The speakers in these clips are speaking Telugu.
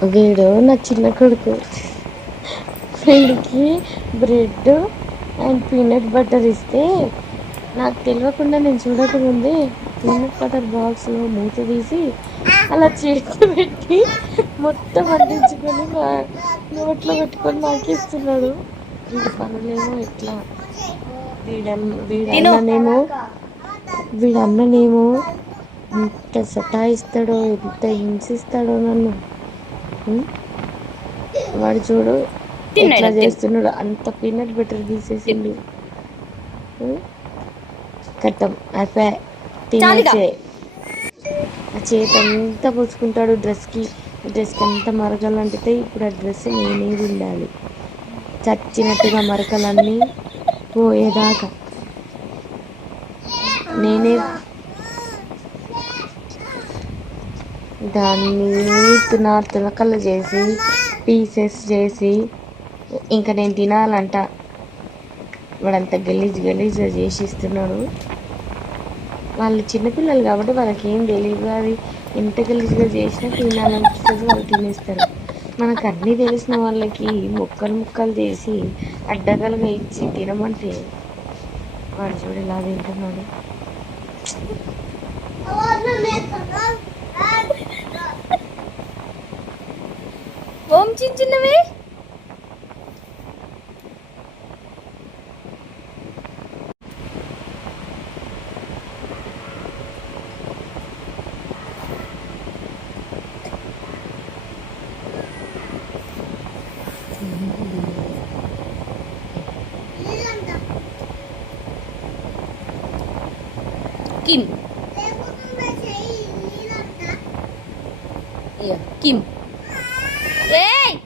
వీడు నా చిన్న కొడుకు. వీడికి బ్రెడ్ అండ్ పీనట్ బటర్ ఇస్తే నాకు తెలియకుండా నేను చూడకముందే పీనట్ బటర్ బాక్స్లో మూత తీసి అలా చేతి పెట్టి మొత్తం అందించుకొని నా నోట్లో పెట్టుకొని నాకు ఇస్తున్నాడు. వీడి పనులేమో ఎట్లా, తిను. వీడన్ననేమో ఎంత సతాయిస్తాడో, ఎంత హింసిస్తాడో నన్ను. వాడు చూడు ఎట్లా తిన్నాడు తిను చేస్తున్నాడు, అంత పీనట్ బటర్ తిను. తీసేసిండు. కట్టం అయిపోయా, చాలుగా. తినేసే. ఆ చేతి అంతా పూసుకుంటాడు డ్రెస్కి అంతా మరకలు అంటుతాయి. ఇప్పుడు ఆ డ్రెస్ నేనే పిండాలి, చచ్చినట్టుగా మరకలన్నీ పోయేదాకా నేనే దాన్ని తునకలు చేసి పీసెస్ చేసి ఇంకా నేను తినాలంట. వాడంత గలీజ్గా చేసి ఇస్తున్నాడు. వాళ్ళు చిన్నపిల్లలు కాబట్టి వాళ్ళకి ఏం తెలియదు. అది ఎంత గలీజ్గా చేసినా తినాలనిపిస్తుంది, వాళ్ళు తినేస్తారు. మనకు అన్నీ తెలిసిన వాళ్ళకి ముక్కలు చేసి అడ్డగలుగా ఇచ్చి తినమంటే వాడు చూడు ఎలా తింటున్నాడు. ఓం చిన్నవే. కిమ్ కిమ్ ఏయ్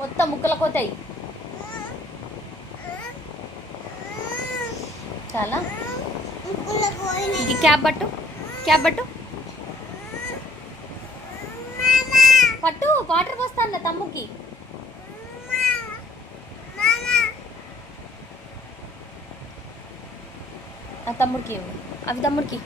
మొత్తం ముక్కలకు పోతాయి. చాలా ఇది క్యాబ్ పట్టు పట్టు వాటర్ పోస్తాను తమ్ముకి. ఆ తమ్ముడికి ఇవ్వు. అవి తమ్ముడికి.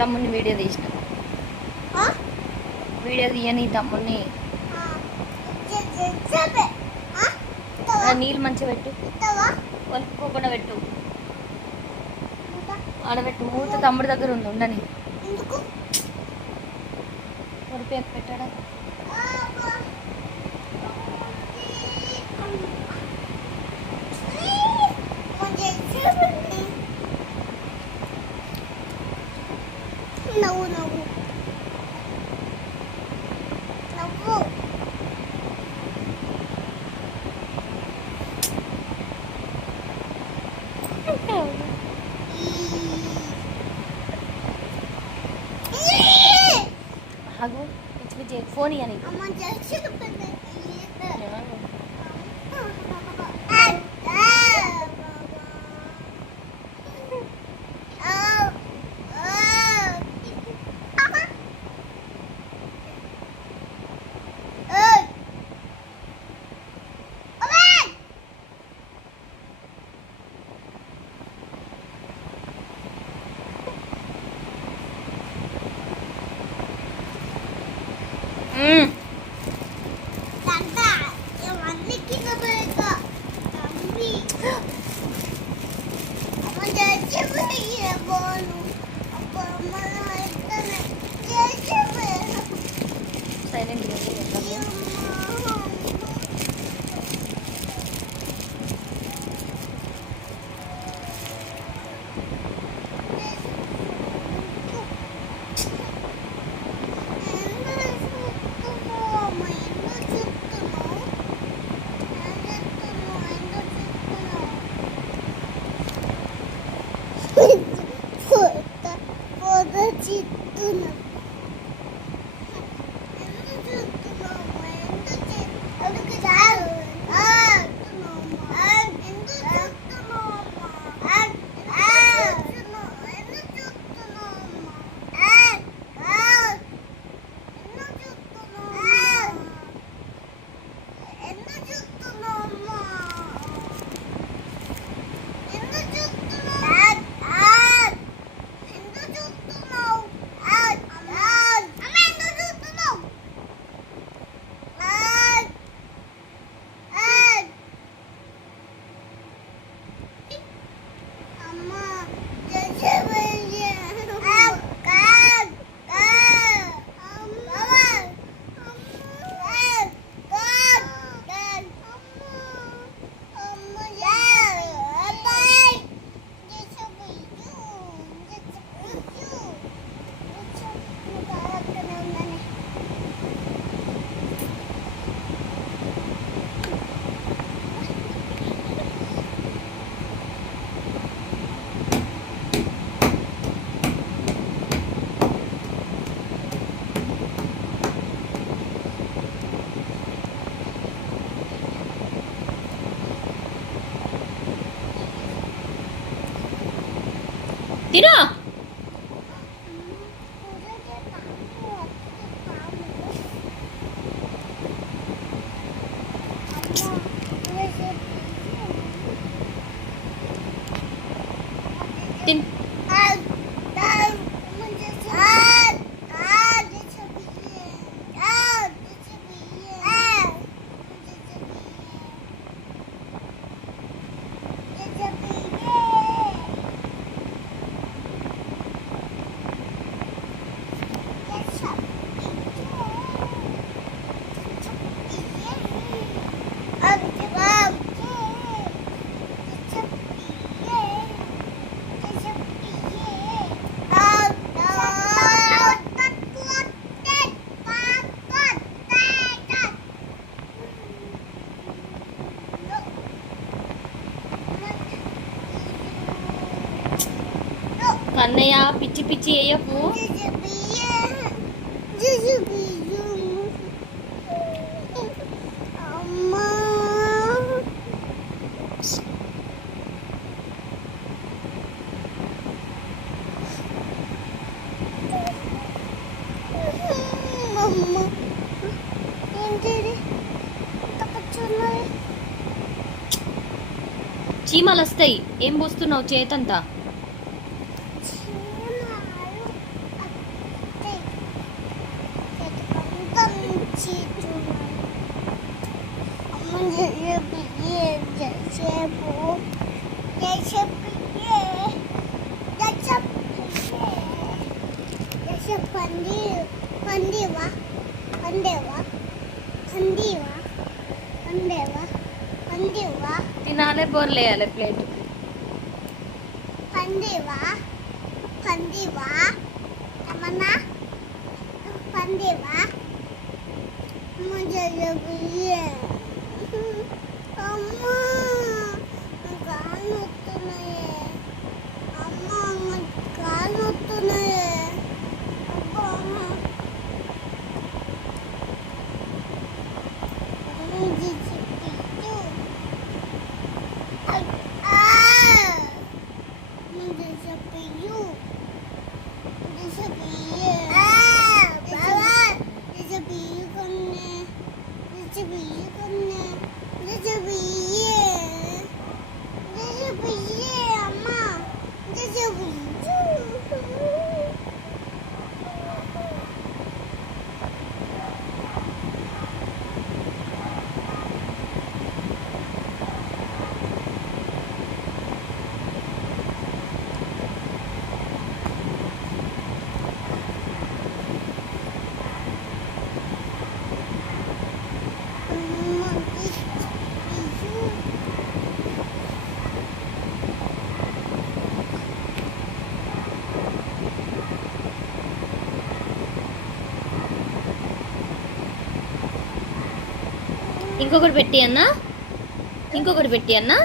తమ్ముని వీడియో తీసిన. వీడియో తీయని తమ్ముని. నీళ్ళు మంచిగా పెట్టు, వలుపుకోకుండా పెట్టు, ఆడబెట్టు. మూత తమ్ముడి దగ్గర ఉంది, ఉండని. ఉడిపి పెట్టాడా నవ్వు నవ్వు నవ్వు ఆగు పిచ్చి పిచ్చి ఫోన్ ఇయ్యని అమ్మ చేసి సైలెంట్ చిత్తున్నా తిను తిన్ కన్నయ్య పిచ్చి పిచ్చి వేయకు చీమలు వస్తాయి ఏం పోస్తున్నావు చేతంతా పండి పండివా పందేవా పందేవా పందేవా పందేవా తినాలే బోర్లేయాలి ప్లేట్. పందేవా పందేవా ఏమన్నా పందేవా मुझे जब ये अम्मा कान होतुनाये अम्मा कान होतुनाये अब्बा मुझे चिपकू आ मुझे चिपकू मुझे चिपकू बाबा मुझे चिपकू करने अम्मा ఇంకొకటి పెట్టి అన్నా, ఇంకొకటి పెట్టి అన్నా.